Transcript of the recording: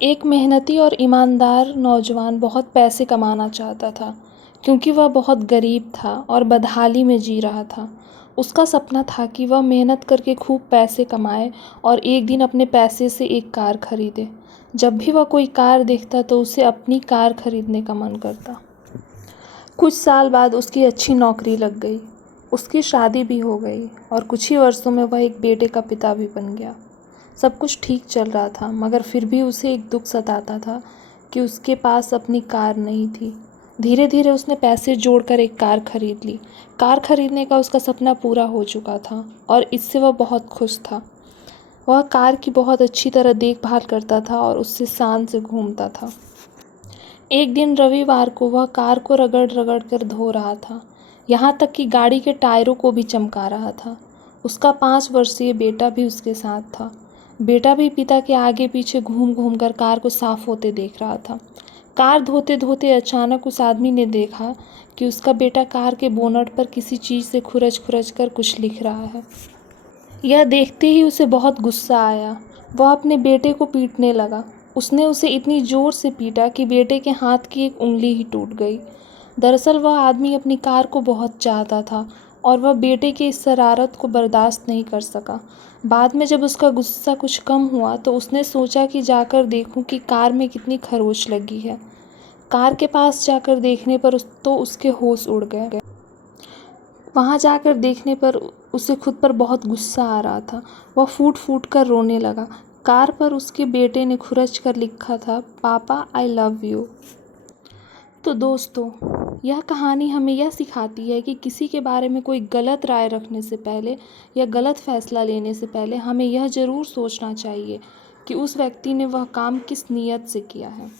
एक मेहनती और ईमानदार नौजवान बहुत पैसे कमाना चाहता था क्योंकि वह बहुत गरीब था और बदहाली में जी रहा था। उसका सपना था कि वह मेहनत करके खूब पैसे कमाए और एक दिन अपने पैसे से एक कार खरीदे। जब भी वह कोई कार देखता तो उसे अपनी कार खरीदने का मन करता। कुछ साल बाद उसकी अच्छी नौकरी लग गई, उसकी शादी भी हो गई और कुछ ही वर्षों में वह एक बेटे का पिता भी बन गया। सब कुछ ठीक चल रहा था, मगर फिर भी उसे एक दुख सताता था कि उसके पास अपनी कार नहीं थी। धीरे धीरे उसने पैसे जोड़कर एक कार खरीद ली। कार खरीदने का उसका सपना पूरा हो चुका था और इससे वह बहुत खुश था। वह कार की बहुत अच्छी तरह देखभाल करता था और उससे शान से घूमता था। एक दिन रविवार को वह कार को रगड़ रगड़ कर धो रहा था, यहाँ तक कि गाड़ी के टायरों को भी चमका रहा था। उसका 5 वर्षीय बेटा भी उसके साथ था। बेटा भी पिता के आगे पीछे घूम घूम कर कार को साफ होते देख रहा था। कार धोते धोते अचानक उस आदमी ने देखा कि उसका बेटा कार के बोनट पर किसी चीज़ से खुरच खुरच कर कुछ लिख रहा है। यह देखते ही उसे बहुत गुस्सा आया। वह अपने बेटे को पीटने लगा। उसने उसे इतनी ज़ोर से पीटा कि बेटे के हाथ की एक उंगली ही टूट गई। दरअसल वह आदमी अपनी कार को बहुत चाहता था और वह बेटे की इस शरारत को बर्दाश्त नहीं कर सका। बाद में जब उसका गुस्सा कुछ कम हुआ तो उसने सोचा कि जाकर देखूं कि कार में कितनी खरोंच लगी है। कार के पास जाकर देखने पर उसके होश उड़ गए। वहाँ जाकर देखने पर उसे खुद पर बहुत गुस्सा आ रहा था। वह फूट फूट कर रोने लगा। कार पर उसके बेटे ने खुरच कर लिखा था, पापा आई लव यू। तो दोस्तों, यह कहानी हमें यह सिखाती है कि किसी के बारे में कोई गलत राय रखने से पहले या गलत फैसला लेने से पहले हमें यह ज़रूर सोचना चाहिए कि उस व्यक्ति ने वह काम किस नीयत से किया है।